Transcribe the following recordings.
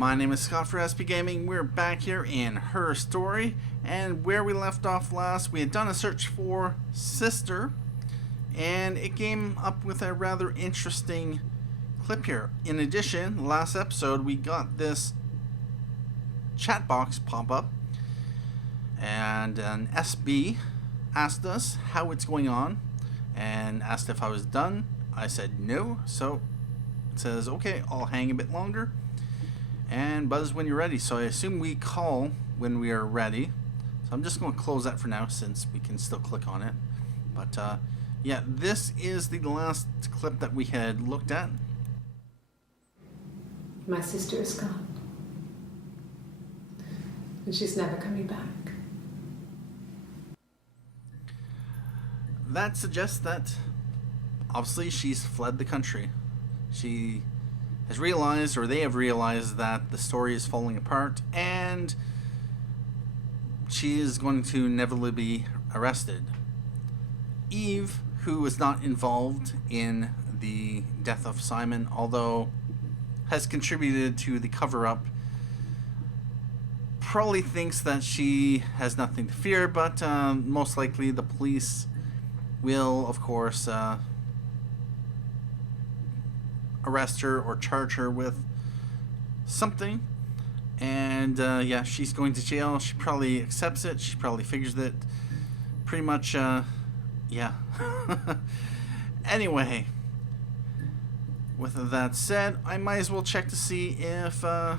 My name is Scott for SP Gaming. We're back here in Her Story, and where we left off last, we had done a search for Sister, and it came up with a rather interesting clip here. In addition, last episode we got this chat box pop up, and an SB asked us how it's going on, and asked if I was done. I said no, so it says, okay, I'll hang a bit longer and buzz when you're ready. So I assume we call when we are ready. So I'm just going to close that for now since we can still click on it. But yeah, this is the last clip that we had looked at. My sister is gone. And she's never coming back. That suggests that obviously she's fled the country. She has realized, or they have realized, that the story is falling apart, and she is going to inevitably be arrested. Eve, who was not involved in the death of Simon, although has contributed to the cover-up, probably thinks that she has nothing to fear, but most likely the police will, of course, arrest her or charge her with something. And yeah, she's going to jail. She probably accepts it. She probably figures that pretty much, yeah. Anyway, with that said, I might as well check to see if, so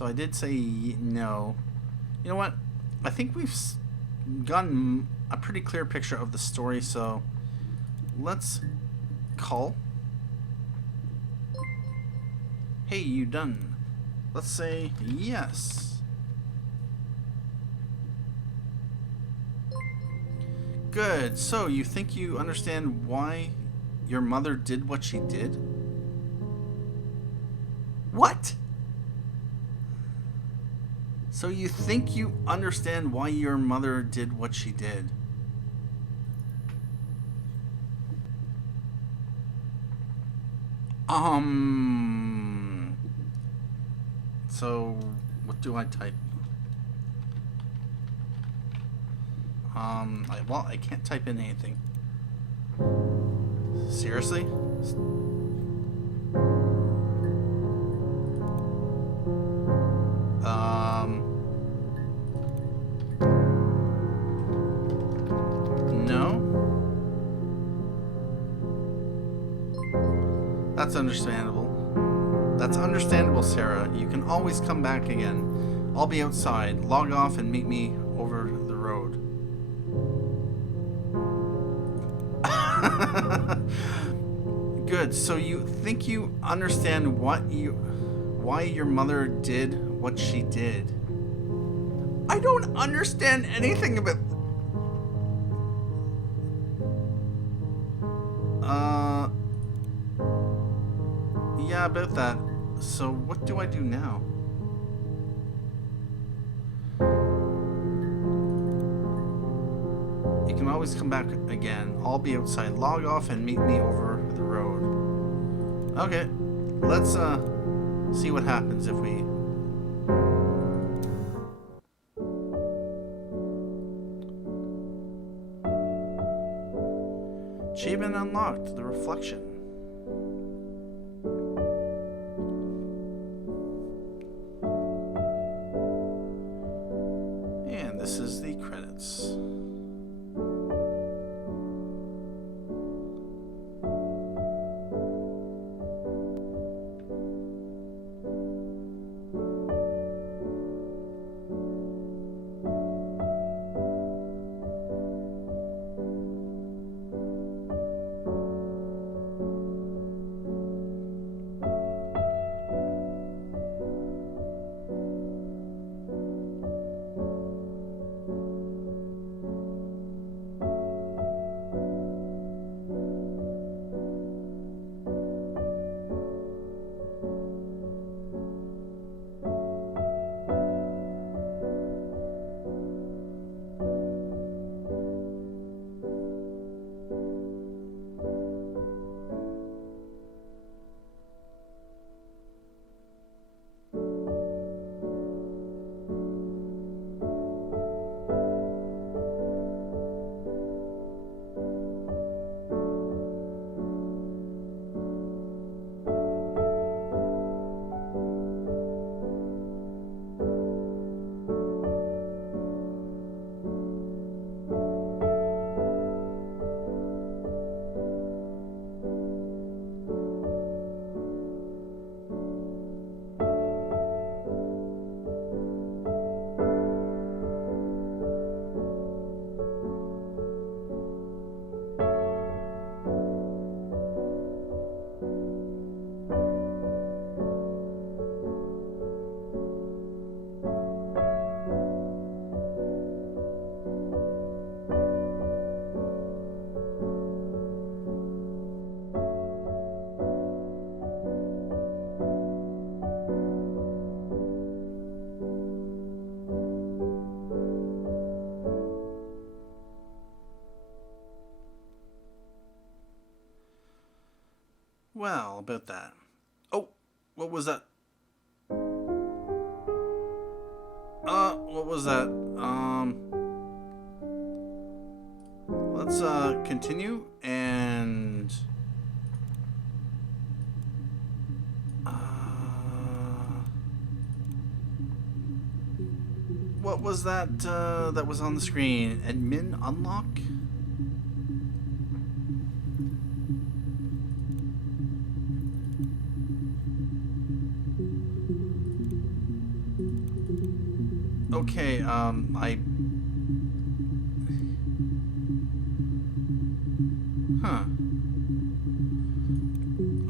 I did say no. You know what? I think we've gotten a pretty clear picture of the story, so let's call. Hey, you done? Let's say yes. Good. So you think you understand why your mother did what she did? What? So you think you understand why your mother did what she did? So what do I type? Well, I can't type in anything. Seriously? No? That's understandable. That's understandable, Sarah. You can always come back again. I'll be outside. Log off and meet me over the road. Good. So you think you understand why your mother did what she did? I don't understand anything about. Yeah, about that. So what do I do now? You can always come back again. I'll be outside. Log off and meet me over the road. Okay. Let's see what happens if we achievement unlocked, the reflection. And this is the credits. Well, about that. Oh, what was that? What was that? Let's continue and what was that that was on the screen? Admin unlock? Okay,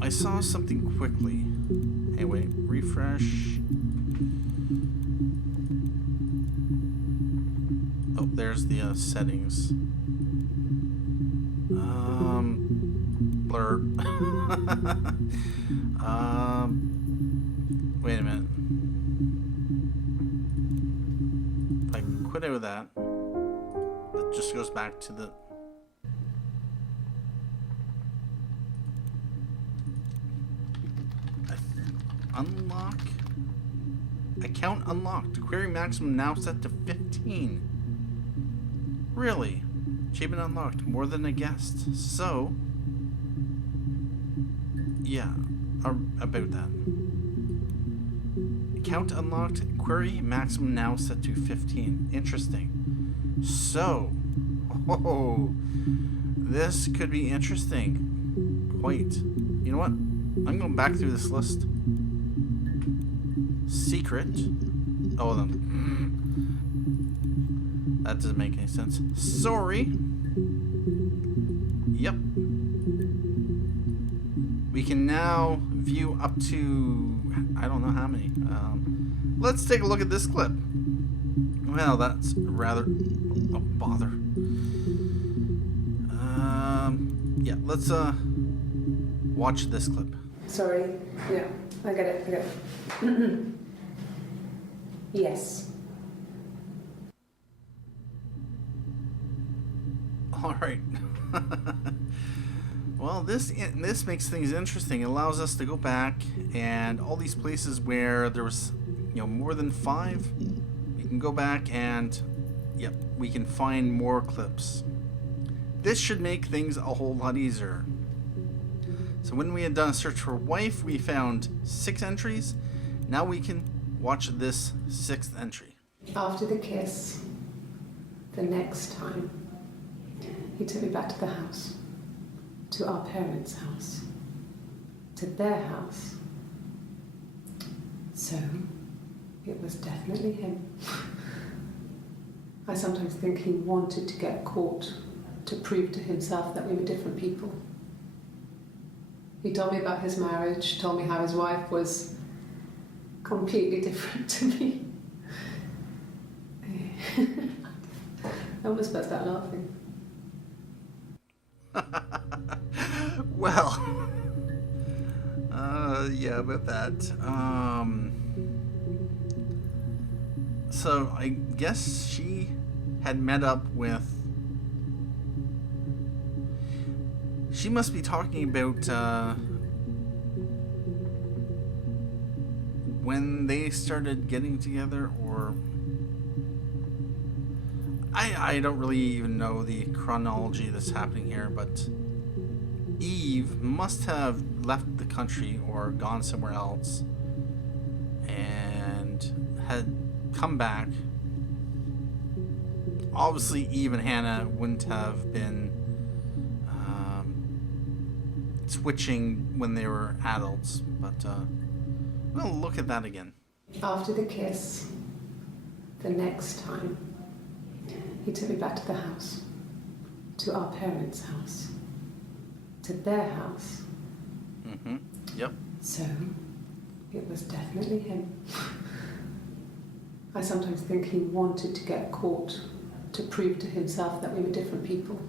I saw something quickly. Hey, wait, refresh. Oh, there's the settings. Blur. Wait a minute. If I quit out of that, it just goes back to the. Unlock. Account unlocked. Query maximum now set to 15. Really? Achievement unlocked. More than a guest. So, yeah, about that. Account unlocked. Query maximum now set to 15. Interesting. So, oh, this could be interesting. Quite. You know what? I'm going back through this list. Secret. Oh, then. That doesn't make any sense. Sorry. Yep. We can now view up to, I don't know how many. Let's take a look at this clip. Well, that's rather, oh, bother. Yeah, let's watch this clip. Sorry. Yeah, I get it. Yes. All right. Well, this makes things interesting. It allows us to go back and all these places where there was, more than 5. We can go back and, yep, we can find more clips. This should make things a whole lot easier. So when we had done a search for wife, we found 6 entries. Now we can watch this 6th entry. After the kiss, the next time, he took me back to the house, to our parents' house, to their house. So, it was definitely him. I sometimes think he wanted to get caught to prove to himself that we were different people. He told me about his marriage, told me how his wife was completely different to me. I almost burst out laughing. Well, yeah, about that. So I guess she had met up with. She must be talking about when they started getting together, or I don't really even know the chronology that's happening here, but Eve must have left the country or gone somewhere else and had come back. Obviously, Eve and Hannah wouldn't have been switching when they were adults, but we'll look at that again. After the kiss, the next time, he took me back to the house, to our parents' house, to their house. Mm-hmm. Yep. So, it was definitely him. I sometimes think he wanted to get caught to prove to himself that we were different people.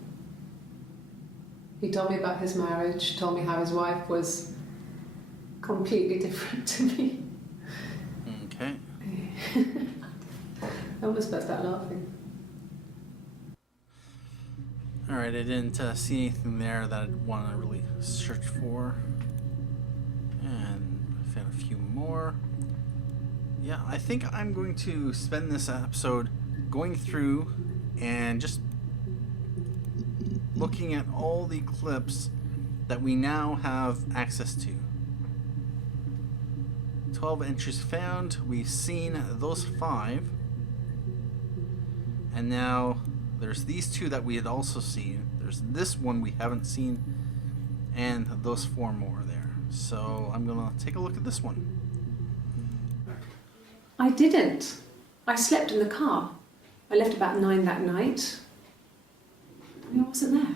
He told me about his marriage, told me how his wife was completely different to me. Okay. I almost burst out laughing. Alright, I didn't see anything there that I'd want to really search for. And I found a few more. Yeah, I think I'm going to spend this episode going through and just looking at all the clips that we now have access to. 12 entries found. We've seen those 5. And now there's these 2 that we had also seen. There's this one we haven't seen. And those 4 more there. So I'm going to take a look at this one. I didn't. I slept in the car. I left about 9 that night. I wasn't there.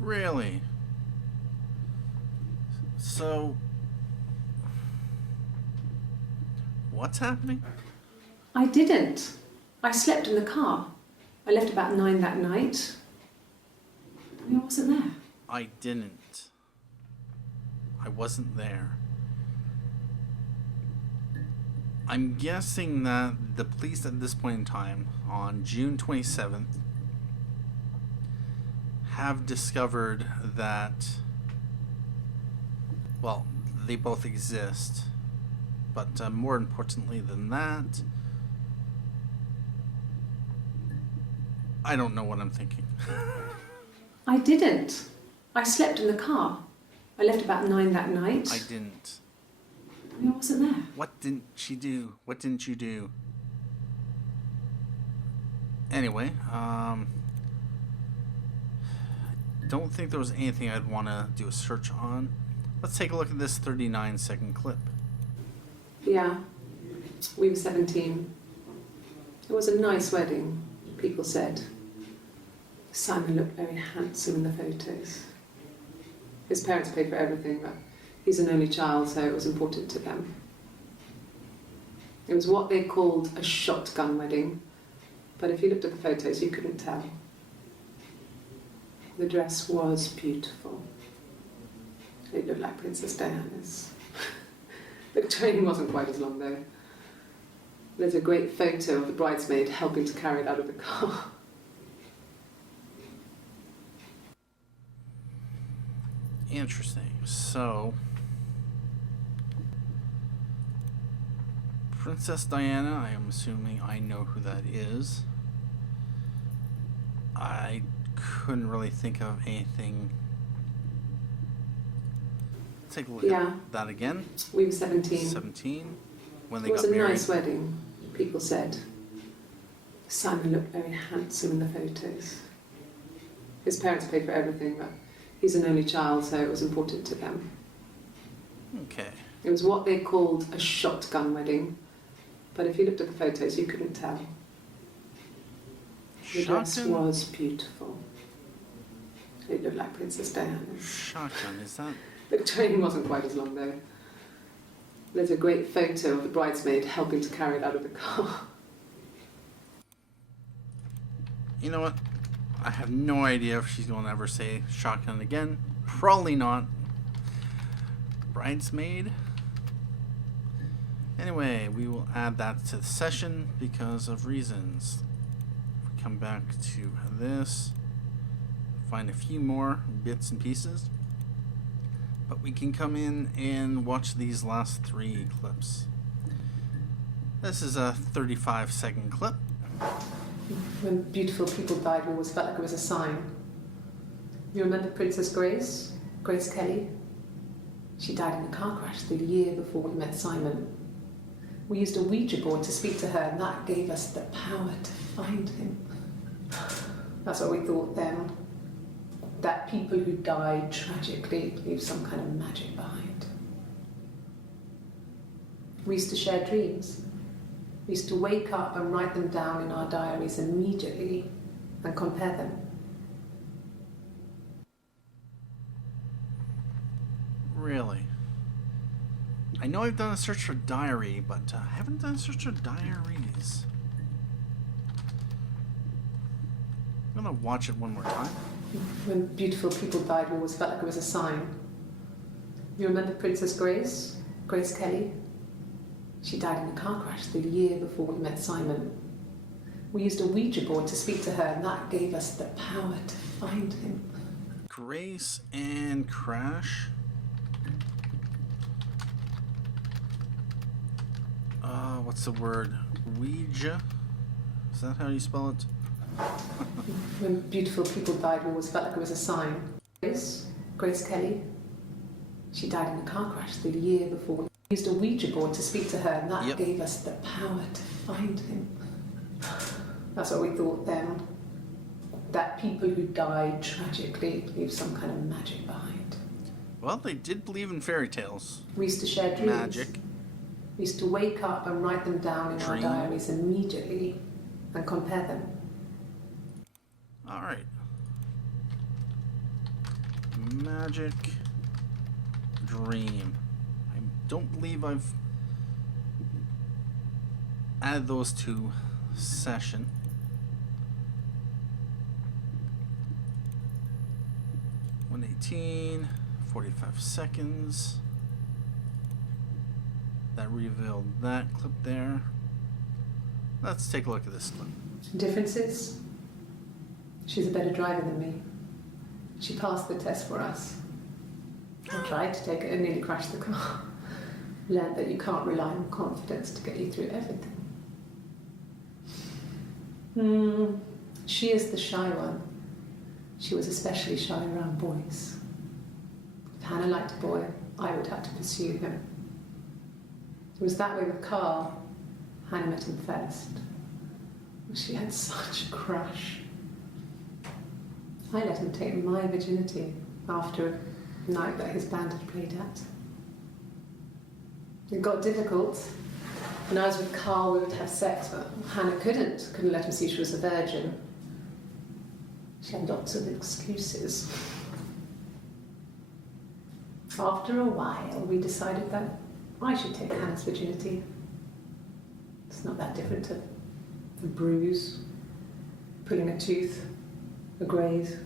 Really? So, what's happening? I didn't. I slept in the car. I left about 9 that night. I wasn't there. I didn't. I wasn't there. I'm guessing that the police at this point in time, on June 27th, have discovered that, well, they both exist. But more importantly than that, I don't know what I'm thinking. I didn't. I slept in the car. I left about 9 that night. I didn't. I wasn't there. What didn't she do? What didn't you do? Anyway, don't think there was anything I'd want to do a search on. Let's take a look at this 39-second clip. Yeah, we were 17. It was a nice wedding, people said. Simon looked very handsome in the photos. His parents paid for everything, but he's an only child, so it was important to them. It was what they called a shotgun wedding, but if you looked at the photos, you couldn't tell. The dress was beautiful. It looked like Princess Diana's. The train wasn't quite as long, though. There's a great photo of the bridesmaid helping to carry it out of the car. Interesting. So, Princess Diana, I am assuming I know who that is. I couldn't really think of anything. Let's take a look at that again. We were 17. 17. When they got married. It was a nice wedding, people said. Simon looked very handsome in the photos. His parents paid for everything, but he's an only child, so it was important to them. Okay. It was what they called a shotgun wedding, but if you looked at the photos, you couldn't tell. The dress was beautiful. It looked like Princess Diana's. Shotgun, is that? The train wasn't quite as long, though. There's a great photo of the bridesmaid helping to carry it out of the car. You know what? I have no idea if she's going to ever say shotgun again. Probably not. Bridesmaid. Anyway, we will add that to the session because of reasons. If we come back to this, find a few more bits and pieces. But we can come in and watch these last 3 clips. This is a 35-second clip. When beautiful people died, we always felt like it was a sign. You remember Princess Grace? Grace Kelly? She died in a car crash the year before we met Simon. We used a Ouija board to speak to her, and that gave us the power to find him. That's what we thought then. That people who died tragically leave some kind of magic behind. We used to share dreams. We used to wake up and write them down in our diaries immediately and compare them. Really? I know I've done a search for diary, but I haven't done a search for diaries. I'm gonna watch it one more time. When beautiful people died, we always felt like it was a sign. You remember Princess Grace? Grace Kelly? She died in a car crash the year before we met Simon. We used a Ouija board to speak to her, and that gave us the power to find him. Grace and Crash. What's the word? Ouija? Is that how you spell it? When beautiful people died, we always felt like it was a sign. Grace Kelly, she died in a car crash the year before. We used a Ouija board to speak to her, and that gave us the power to find him. That's what we thought then. That people who died tragically leave some kind of magic behind. Well, they did believe in fairy tales. We used to share dreams. Magic. We used to wake up and write them down in our diaries immediately and compare them. All right. Magic dream. I don't believe I've added those to session. $118, 45 seconds. That revealed that clip there. Let's take a look at this clip. Differences? She's a better driver than me. She passed the test for us. I tried to take it and nearly crashed the car. Learned that you can't rely on confidence to get you through everything. She is the shy one. She was especially shy around boys. If Hannah liked a boy, I would have to pursue him. It was that way with Carl. Hannah met him first. She had such a crush. I let him take my virginity after a night that his band had played at. It got difficult. When I was with Carl, we would have sex, but Hannah couldn't let him see she was a virgin. She had lots of excuses. After a while, we decided that I should take Hannah's virginity. It's not that different to a bruise, pulling a tooth, a graze.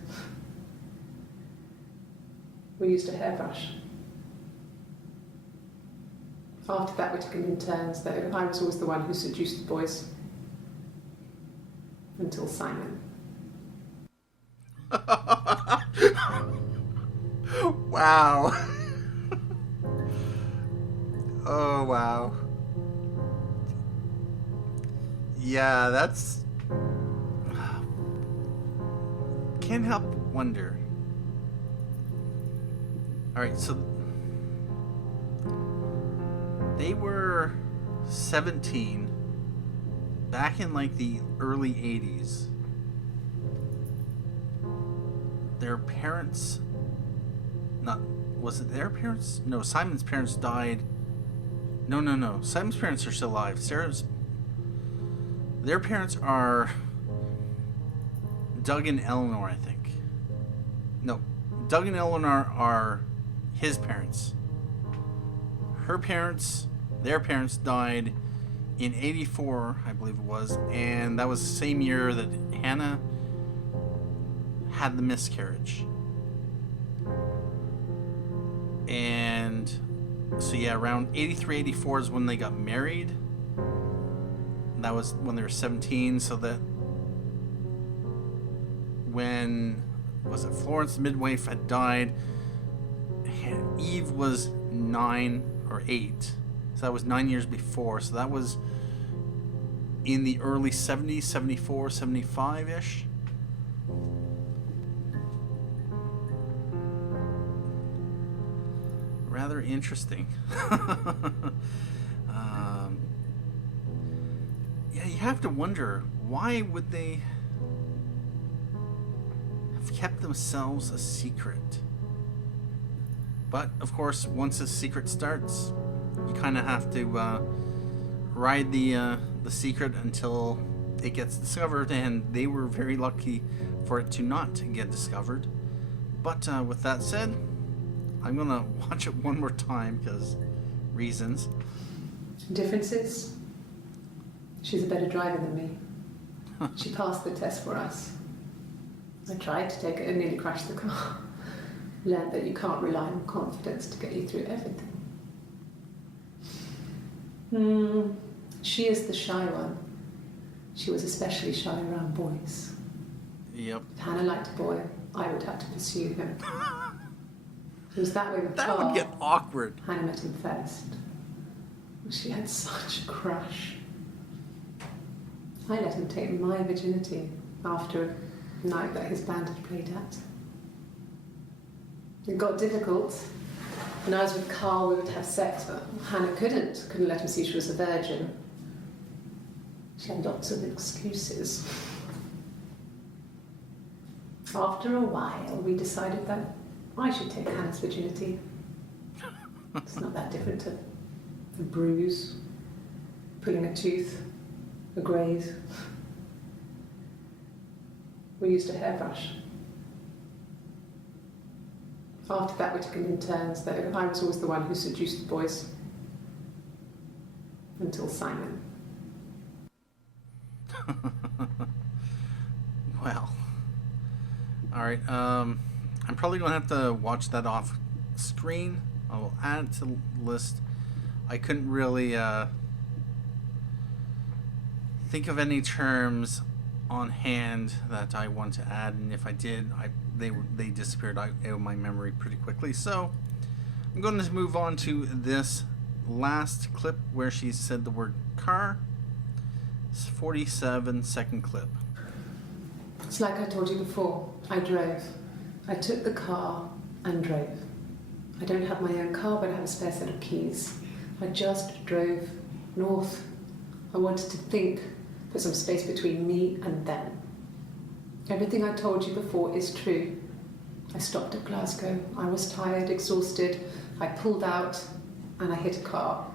We used a hairbrush. After that, we took it in turns, though. I was always the one who seduced the boys. Until Simon. Wow. Oh, wow. Yeah, that's... Can't help but wonder. Alright, so... They were 17 back in like the early 80s. Their parents... Not... Was it their parents? No, Simon's parents died... No. Simon's parents are still alive. Sarah's... Their parents are... Doug and Eleanor, I think. No. Doug and Eleanor are his parents. Her parents... Their parents died in 84, I believe it was. And that was the same year that Hannah had the miscarriage. And... So yeah, around 83, 84 is when they got married. That was when they were 17, so that when, was it Florence, the midwife, had died, Eve was 9 or 8. So that was 9 years before. So that was in the early 70s, 74, 75-ish. Rather interesting. Yeah, you have to wonder, why would they have kept themselves a secret? But, of course, once a secret starts, you kind of have to ride the secret until it gets discovered, and they were very lucky for it to not get discovered. But with that said, I'm going to watch it one more time because reasons. Differences? She's a better driver than me. She passed the test for us. I tried to take it and nearly crashed the car. Learned that you can't rely on confidence to get you through everything. She is the shy one. She was especially shy around boys. Yep. If Hannah liked a boy, I would have to pursue him. It was that way with That Carl. would get awkward. Hannah met him first. She had such a crush. I let him take my virginity after a night that his band had played at. It got difficult. When I was with Carl, we would have sex, but Hannah couldn't let him see she was a virgin. She had lots of excuses. After a while, we decided that I should take Hannah's virginity. It's not that different to a bruise, pulling a tooth, a graze. We used a hairbrush. After that, we took it in turns, though. I was always the one who seduced the boys. Until Simon. Well. Alright, I'm probably going to have to watch that off screen. I'll add it to the list. I couldn't really think of any terms on hand that I want to add, and if I did, they disappeared out of my memory pretty quickly. So I'm going to move on to this last clip where she said the word car. It's a 47-second clip. It's like I told you before. I drove. I took the car and drove. I don't have my own car, but I have a spare set of keys. I just drove north. I wanted to think, put some space between me and them. Everything I told you before is true. I stopped at Glasgow. I was tired, exhausted. I pulled out and I hit a car.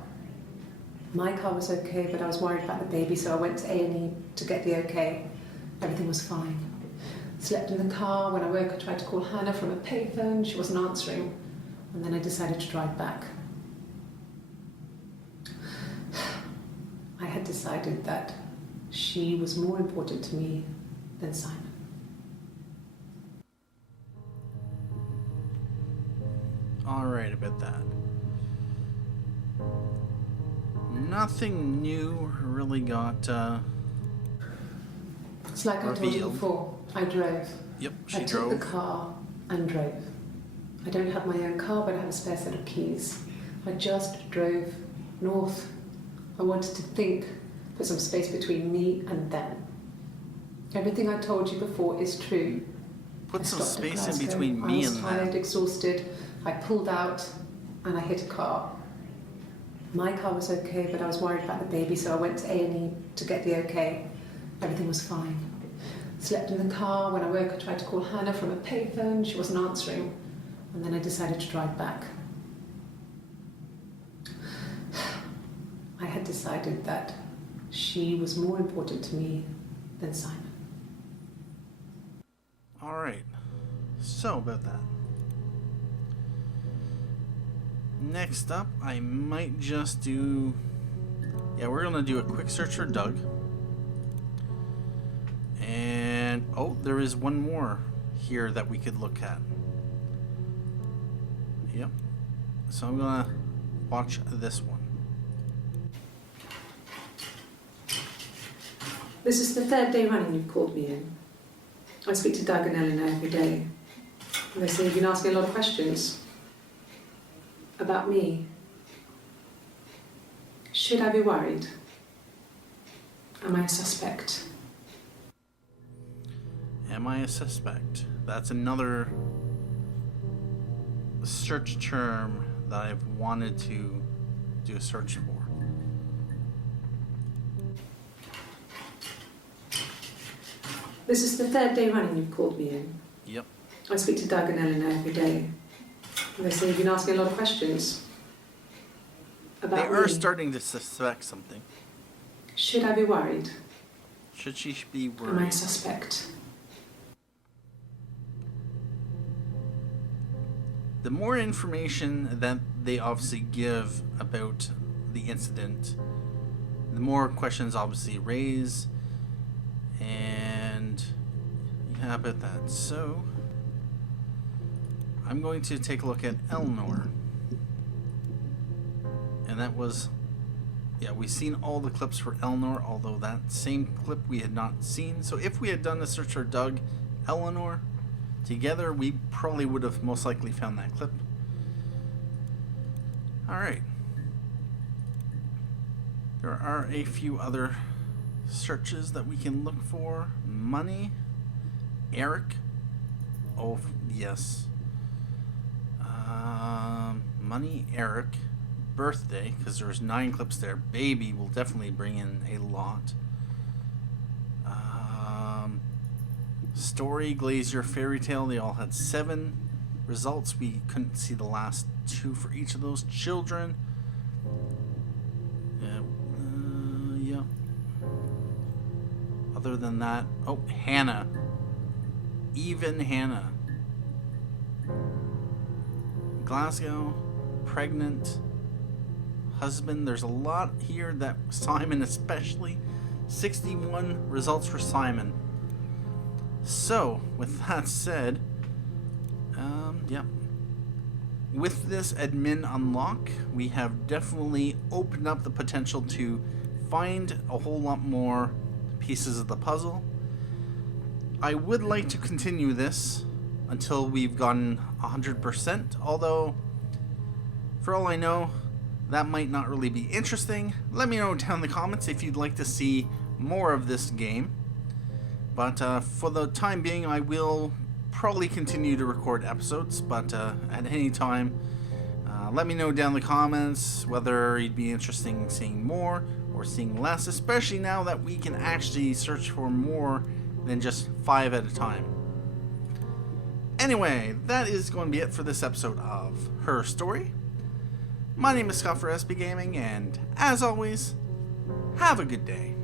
My car was okay, but I was worried about the baby, so I went to A&E to get the okay. Everything was fine. Slept in the car. When I woke, I tried to call Hannah from a payphone. She wasn't answering. And then I decided to drive back. I had decided that she was more important to me than Simon. Alright about that. Nothing new really got It's like I told you before. I drove. Yep, I she took the drove. car and drove. I don't have my own car, but I have a spare set of keys. I just drove north. I wanted to think, put some space between me and them. Everything I told you before is true. Put I some stopped at space in Glasgow. between me and I was tired, them. exhausted. I pulled out and I hit a car. My car was okay, but I was worried about the baby, so I went to A&E to get the okay. Everything was fine. Slept in the car. When I woke, I tried to call Hannah from a payphone. She wasn't answering. And then I decided to drive back. I had decided that she was more important to me than Simon. Alright. So about that. Next up, I might just do... Yeah, we're going to do a quick search for Doug. And... oh, there is one more here that we could look at. Yep. So I'm going to watch this one. This is the third day running you've called me in. I speak to Doug and Eleanor every day. And they say you've been asking a lot of questions. About me. Should I be worried? Am I a suspect? Am I a suspect? That's another search term that I've wanted to do a search for. This is the third day running you've called me in. Yep. I speak to Doug and Eleanor every day. And they say you've been asking a lot of questions. About They are me. starting to suspect something. Should I be worried? Should she be Am I a worried? suspect? The more information that they obviously give about the incident, the more questions obviously raise. And yeah, about that. So I'm going to take a look at Eleanor. And that was, yeah, we've seen all the clips for Eleanor, although that same clip we had not seen. So if we had done a search for Doug, Eleanor. Together, we probably would have most likely found that clip. Alright. There are a few other searches that we can look for. Money. Eric. Oh, yes. Money, Eric. Birthday, because there's 9 clips there. Baby will definitely bring in a lot. Story, Glazier, Fairy Tale, they all had 7 results. We couldn't see the last 2 for each of those. Children. Yeah. Other than that, oh, Hannah. Even Hannah. Glasgow, pregnant, husband. There's a lot here that Simon especially. 61 results for Simon. So, with that said, yeah. With this admin unlock, we have definitely opened up the potential to find a whole lot more pieces of the puzzle. I would like to continue this until we've gotten 100%, although, for all I know, that might not really be interesting. Let me know down in the comments if you'd like to see more of this game. But for the time being, I will probably continue to record episodes, but at any time, let me know down in the comments whether you'd be interested in seeing more or seeing less, especially now that we can actually search for more than just 5 at a time. Anyway, that is going to be it for this episode of Her Story. My name is Scott for SB Gaming, and as always, have a good day.